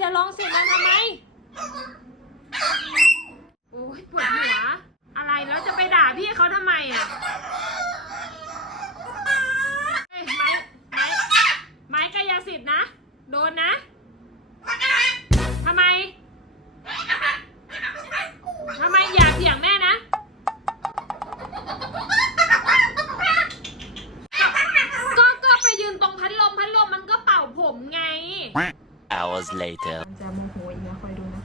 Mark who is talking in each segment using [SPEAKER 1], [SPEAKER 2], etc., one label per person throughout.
[SPEAKER 1] จะร้องเสียงดังทำไมโอ้ยปวดหัวอะไรแล้วจะไปด่าพี่เขาทำไมอะเฮ้ยไม้ไม้ไม้กายสิทธิ์นะ โดนนะทำไมทำไมอย่าเถียงแม่นะก็ก็ไปยืนตรงพัดลมพัดลมมันก็เป่าผมไง
[SPEAKER 2] Hours later.
[SPEAKER 3] จะโมโหอีกนะคอยดูนะ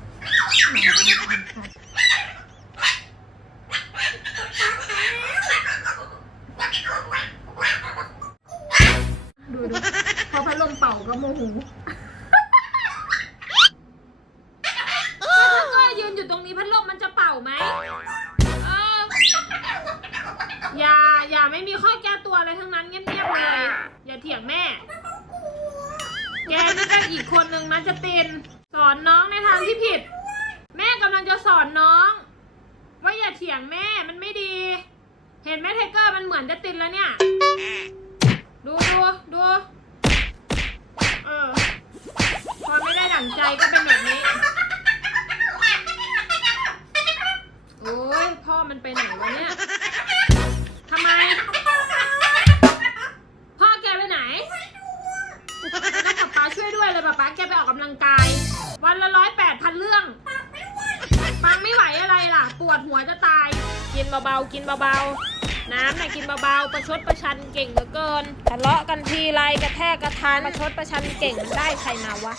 [SPEAKER 3] ดูดูพอพัดลมเป่าก็โมโห
[SPEAKER 1] ถ้าก็ยืนอยู่ตรงนี้พัดลมมันจะเป่าไหมเอออย่าอย่าไม่มีข้อแก้ตัวอะไรทั้งนั้นเงียบๆเลย อย่าเถียงแม่ อีกคนนึงนะจะต็นสอนน้องในทางที่ผิด แม่กำลังจะสอนน้อง ว่าอย่าเถียงแม่มันไม่ดี เห็นไหมไทเกอร์มันเหมือนจะตินแล้วเนี่ย ดูดูดูเออพอไม่ได้ดั่งใจก็เป็นแบบนี้ โอ้ยพ่อมันไปไหนวะเนี่ยาป๊าแกไปออกกำลังกาย วันละร้อยแปดพันเรื่องฟังไม่ไหวอะไรล่ะ ปวดหัวจะตาย กินเบาๆกินเบาๆน้ำน่ะกินเบาๆประชดประชันเก่งเหลือเกินทะเลาะกันทีไรกระแทกกระทันประชดประชันเก่งได้ใครมาวะ